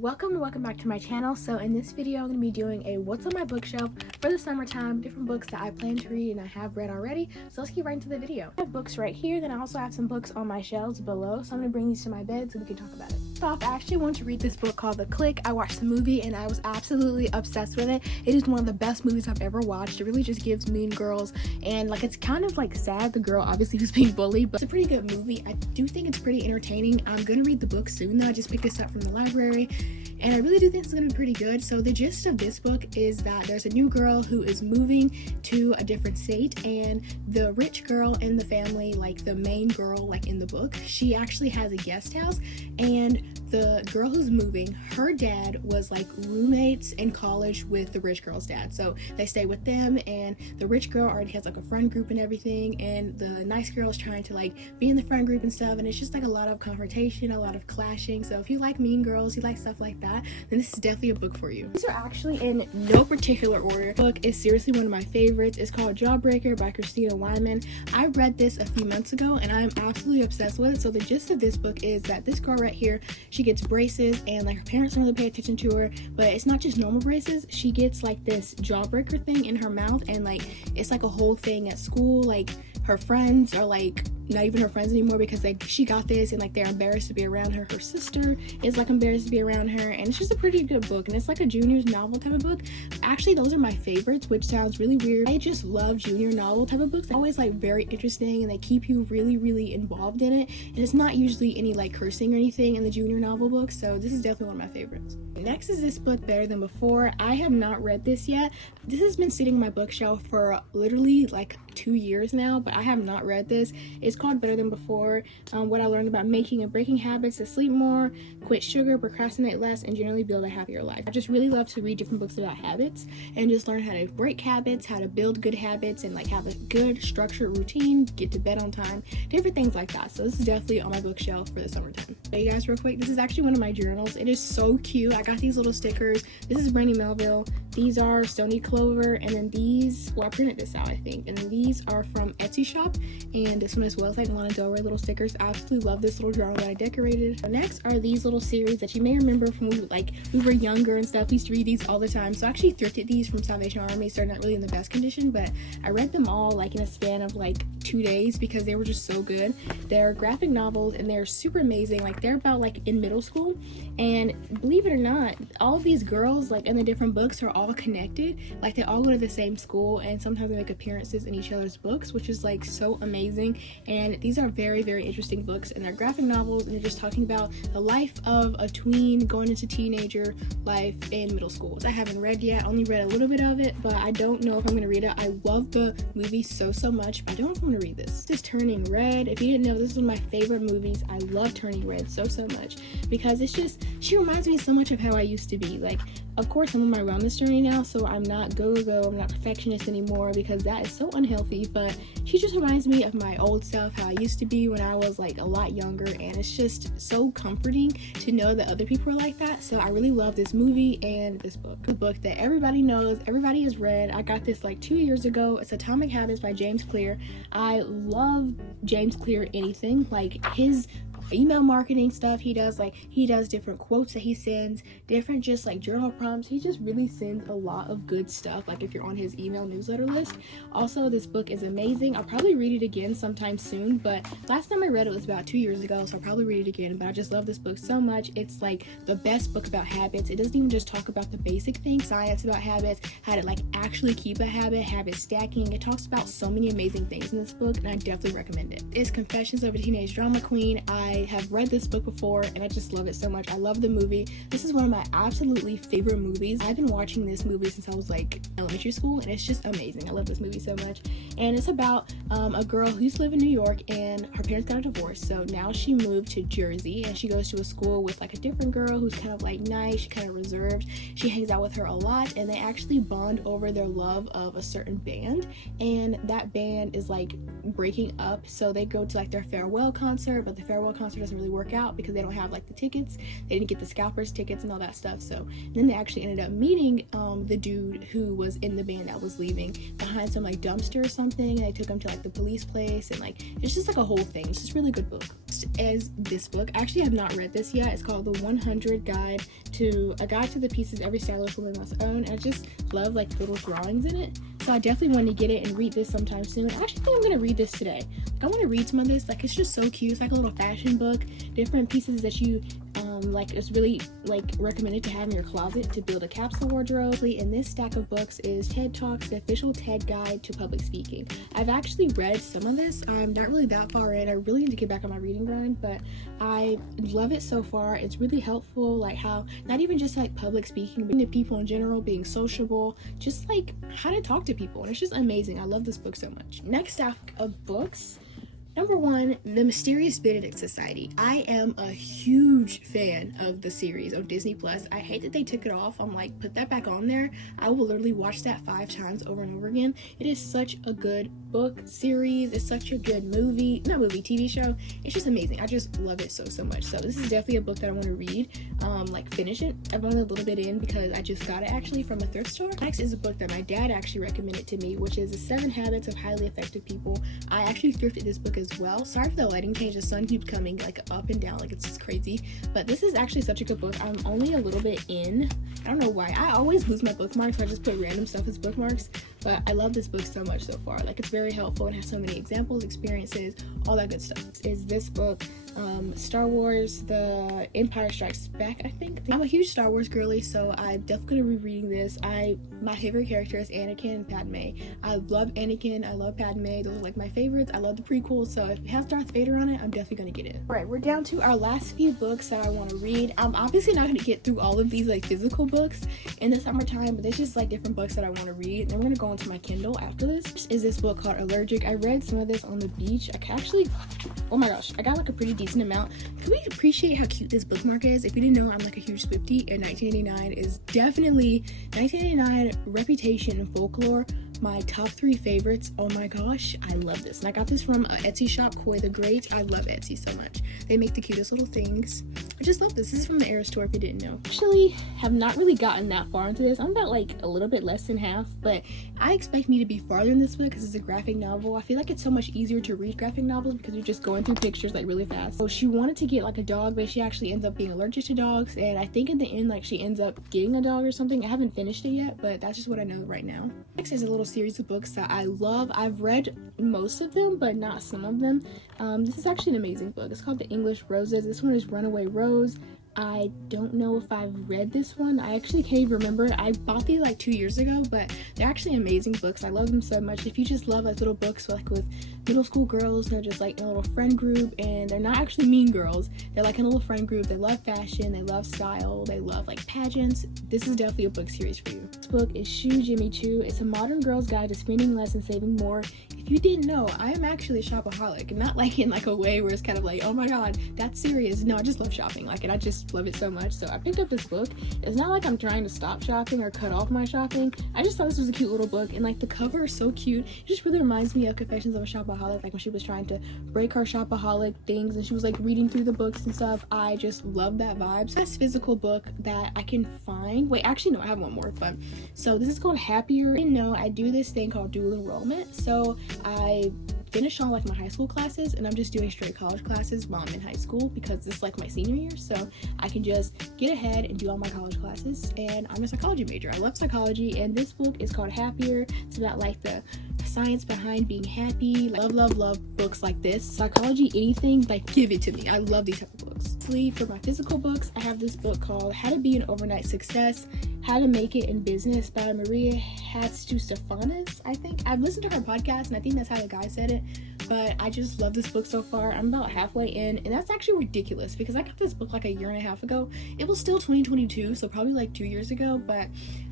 Welcome back to my channel. So in this video I'm going to be doing a what's on my bookshelf for the summertime, different books that I plan to read and I have read already. So let's get right into the video. I have books right here, then I also have some books on my shelves below, so I'm going to bring these to my bed so we can talk about it. First off, I actually want to read this book called The Click. I watched the movie and I was absolutely obsessed with it. It is one of the best movies I've ever watched. It really just gives Mean Girls, and like it's kind of like sad, the girl obviously was being bullied, but it's a pretty good movie. I do think it's pretty entertaining. I'm going to read the book soon though. I just picked this up from the library and I really do think it's gonna be pretty good. So the gist of this book is that there's a new girl who is moving to a different state, and the rich girl in the family, like the main girl like in the book, she actually has a guest house, and the girl who's moving, her dad was like roommates in college with the rich girl's dad, so they stay with them, and the rich girl already has like a friend group and everything, and the nice girl is trying to like be in the friend group and stuff, and it's just like a lot of confrontation, a lot of clashing. So if you like Mean Girls, you like stuff like that, then this is definitely a book for you. These are actually in no particular order. The book is seriously one of my favorites. It's called Jawbreaker by Christina Wyman. I read this a few months ago and I'm absolutely obsessed with it. So the gist of this book is that this girl right here, she gets braces, and like her parents don't really pay attention to her, but it's not just normal braces. She gets like this jawbreaker thing in her mouth, and like it's like a whole thing at school. Like her friends are like not even her friends anymore because like she got this, and like they're embarrassed to be around her. Her sister is like embarrassed to be around her, and it's just a pretty good book, and it's like a junior's novel type of book. Actually, those are my favorites, which sounds really weird. I just love junior novel type of books. They're always like very interesting and they keep you really involved in it, and it's not usually any like cursing or anything in the junior novel books, so this is definitely one of my favorites. Next is this book, Better Than Before. I have not read this yet. This has been sitting on my bookshelf for literally like 2 years now, but I have not read this. It's called Better Than Before. What I learned about making and breaking habits to sleep more, quit sugar, procrastinate less, and generally build a happier life. I just really love to read different books about habits and just learn how to break habits, how to build good habits, and like have a good structured routine, get to bed on time, different things like that. So this is definitely on my bookshelf for the summertime. Hey guys, real quick, this is actually one of my journals. It is so cute. I got these little stickers. This is Brandy Melville. These are Stony Clover, and then these, well, I printed this out I think, and then these are from Etsy shop, and this one as well is like Lana Del Rey little stickers. I absolutely love this little journal that I decorated. Next are these little series that you may remember from when we were younger and stuff. We used to read these all the time. So I actually thrifted these from Salvation Army, so they're not really in the best condition, but I read them all like in a span of like 2 days because they were just so good. They're graphic novels and they're super amazing. Like they're about like in middle school, and believe it or not, all of these girls like in the different books are all connected. Like they all go to the same school, and sometimes they make appearances in each other's books, which is like so amazing. And these are very interesting books, and they're graphic novels, and they're just talking about the life of a tween going into teenager life in middle school. I haven't read yet. I only read a little bit of it, but I don't know if I'm going to read it. I love the movie so much, but I don't know if I'm going to read this. This is Turning Red. If you didn't know, this is one of my favorite movies. I love Turning Red so much because it's just, she reminds me so much of how I used to be. Like, of course, I'm on my wellness journey now, so I'm not go-go, I'm not perfectionist anymore because that is so unhealthy, but she just reminds me of my old self, how I used to be when I was like a lot younger, and it's just so comforting to know that other people are like that. So I really love this movie and this book. A book that everybody knows, everybody has read. I got this like 2 years ago. It's Atomic Habits by James Clear. I love James Clear anything, like his email marketing stuff he does different quotes that he sends, different just like journal prompts. He just really sends a lot of good stuff, like if you're on his email newsletter list. Also, this book is amazing. I'll probably read it again sometime soon, but last time I read it was about 2 years ago, so I'll probably read it again. But I just love this book so much. It's like the best book about habits. It doesn't even just talk about the basic things, science about habits, how to like actually keep a habit stacking. It talks about so many amazing things in this book, and I definitely recommend it. It's Confessions of a Teenage Drama Queen. I have read this book before and I just love it so much. I love the movie. This is one of my absolutely favorite movies. I've been watching this movie since I was like in elementary school, and it's just amazing. I love this movie so much. And it's about a girl who used to live in New York, and her parents got a divorce, so now she moved to Jersey, and she goes to a school with like a different girl who's kind of like nice, she's kind of reserved. She hangs out with her a lot, and they actually bond over their love of a certain band, and that band is like breaking up, so they go to like their farewell concert, but the farewell concert doesn't really work out because they don't have like the tickets. They didn't get the scalpers tickets and all that stuff. So then they actually ended up meeting the dude who was in the band that was leaving behind some like dumpster or something, and they took him to like the police place, and like it's just like a whole thing. It's just a really good book. Next first is this book. I actually have not read this yet. It's called The 100 Guide to the Pieces Every Stylish Woman Must Own. And I just love like little drawings in it. So I definitely want to get it and read this sometime soon. I actually think I'm going to read this today. Like, I want to read some of this. Like, it's just so cute. It's like a little fashion book. Different pieces that you like, it's really like recommended to have in your closet to build a capsule wardrobe. In this stack of books is TED Talks, the official TED guide to public speaking. I've actually read some of this. I'm not really that far in. I really need to get back on my reading grind, but I love it so far. It's really helpful, like how not even just like public speaking, but to people in general, being sociable, just like how to talk to people. And it's just amazing. I love this book so much. Next stack of books. Number 1, The Mysterious Benedict Society. I am a huge fan of the series on Disney Plus. I hate that they took it off. I'm like, put that back on there. I will literally watch that 5 times over and over again. It is such a good book series. It's such a good TV show. It's just amazing. I just love it so much. So this is definitely a book that I want to read, like finish it. I've only a little bit in because I just got it actually from a thrift store. Next is a book that my dad actually recommended to me, which is The 7 Habits of Highly Effective People. I actually thrifted this book as well. Sorry for the lighting change. The sun keeps coming like up and down, like it's just crazy. But this is actually such a good book. I'm only a little bit in. I don't know why. I always lose my bookmarks, so I just put random stuff as bookmarks. But I love this book so much so far. Like, it's very helpful and has so many examples, experiences, all that good stuff. Is this book, Star Wars, The Empire Strikes Back, I think. I'm a huge Star Wars girly, so I'm definitely gonna be reading this. My favorite character is Anakin and Padme. I love Anakin, I love Padme. Those are like my favorites. I love the prequels, so if it has Darth Vader on it, I'm definitely gonna get it. Alright, we're down to our last few books that I want to read. I'm obviously not gonna get through all of these like physical books in the summertime, but there's just like different books that I want to read. And then we're gonna go into my Kindle after this. Is this book called Allergic. I read some of this on the beach. Oh my gosh, I got like a pretty decent amount. Can we appreciate how cute this bookmark is? If you didn't know, I'm like a huge Swiftie, and 1989 is definitely 1989 Reputation and Folklore. My top 3 favorites. Oh my gosh, I love this. And I got this from an Etsy shop, Koi the Great. I love Etsy so much. They make the cutest little things. I just love this. This is from the Era store if you didn't know. Actually, have not really gotten that far into this. I'm about like a little bit less than half, but I expect me to be farther in this book because it's a graphic novel. I feel like it's so much easier to read graphic novels because you're just going through pictures like really fast. So she wanted to get like a dog, but she actually ends up being allergic to dogs, and I think in the end like she ends up getting a dog or something. I haven't finished it yet, but that's just what I know right now. Next is a little series of books that I love. I've read most of them, but not some of them. This is actually an amazing book. It's called The English Roses. This one is Runaway Rose. I don't know if I've read this one. I actually can't even remember. I bought these like 2 years ago, but they're actually amazing books. I love them so much. If you just love like little books like with middle school girls, they're just like in a little friend group, and they're not actually mean girls. They're like in a little friend group. They love fashion, they love style, they love like pageants. This is definitely a book series for you. This book is Shoe Jimmy Choo. It's a modern girl's guide to spending less and saving more. If you didn't know, I am actually a shopaholic, not like in like a way where it's kind of like, oh my god, that's serious. No, I just love shopping, like, and I just love it so much. So I picked up this book. It's not like I'm trying to stop shopping or cut off my shopping. I just thought this was a cute little book, and like the cover is so cute. It just really reminds me of Confessions of a Shopaholic, like when she was trying to break her shopaholic things and she was like reading through the books and stuff. I just love that vibe. So this physical book that I can find. Wait, actually no, I have one more. But so this is called Happier. I didn't know I do this thing called dual enrollment. So I finished all like my high school classes, and I'm just doing straight college classes while I'm in high school because this is like my senior year, so I can just get ahead and do all my college classes. And I'm a psychology major. I love psychology, and this book is called Happier. It's about like the science behind being happy. Love books like this. Psychology, anything, like give it to me. I love these type of books. For my physical books, I have this book called How to Be an Overnight Success, How to Make It in Business by Maria Hatzistefanis, I think. I've listened to her podcast, and I think that's how the guy said it, but I just love this book so far. I'm about halfway in, and that's actually ridiculous because I got this book like a year and a half ago. It was still 2022, so probably like 2 years ago, but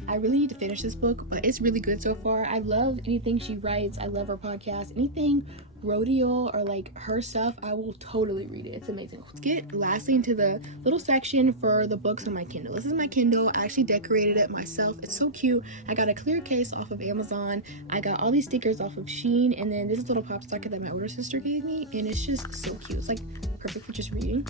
I really need to finish this book, but it's really good so far. I love anything she writes. I love her podcast. Anything rodeo or like her stuff, I will totally read it. It's amazing. Let's get lastly into the little section for the books on my Kindle. This is my Kindle. I actually decorated it myself. It's so cute. I got a clear case off of Amazon. I got all these stickers off of Shein, and then this is a little pop socket that my older sister gave me, and it's just so cute. It's like perfect for just reading.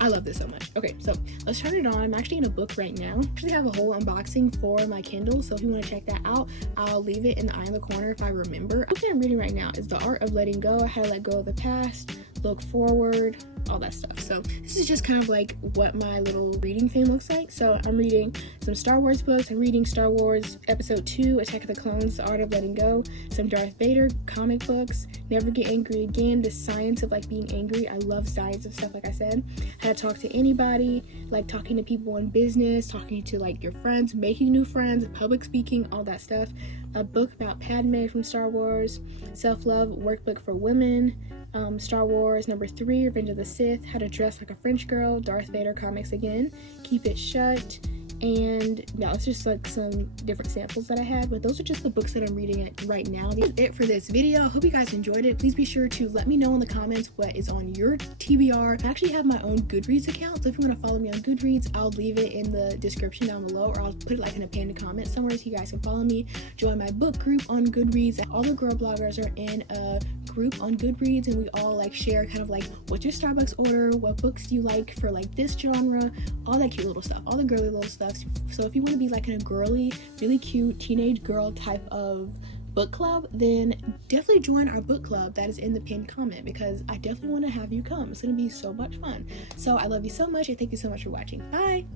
I love this so much. Okay, so let's turn it on. I'm actually in a book right now. I actually have a whole unboxing for my Kindle, so if you want to check that out, I'll leave it in the eye in the corner if I remember. The book that I'm reading right now is The Art of Letting Go, How to Let Go of the Past, look forward, all that stuff. So this is just kind of like what my little reading thing looks like. So I'm reading some Star Wars books. I'm reading Star Wars Episode 2, Attack of the Clones, The Art of Letting Go, some Darth Vader comic books, Never Get Angry Again, the science of like being angry. I love science and stuff, like I said. How to talk to anybody, like talking to people in business, talking to like your friends, making new friends, public speaking, all that stuff. A book about Padme from Star Wars, Self-Love Workbook for Women, Star Wars number 3, Revenge of the Sith, How to Dress Like a French Girl, Darth Vader comics again, Keep It Shut, and yeah, it's just like some different samples that I had, but those are just the books that I'm reading right now. That's it for this video. I hope you guys enjoyed it. Please be sure to let me know in the comments what is on your TBR. I actually have my own Goodreads account, so if you want to follow me on Goodreads, I'll leave it in the description down below, or I'll put it like in a pinned comment somewhere so you guys can follow me. Join my book group on Goodreads. All the girl bloggers are in a group on Goodreads, and we all like share kind of like what's your Starbucks order, what books do you like for like this genre, all that cute little stuff, all the girly little stuff. So if you want to be like in a girly, really cute teenage girl type of book club, then definitely join our book club that is in the pinned comment, because I definitely want to have you come. It's going to be so much fun. So I love you so much, and thank you so much for watching. Bye.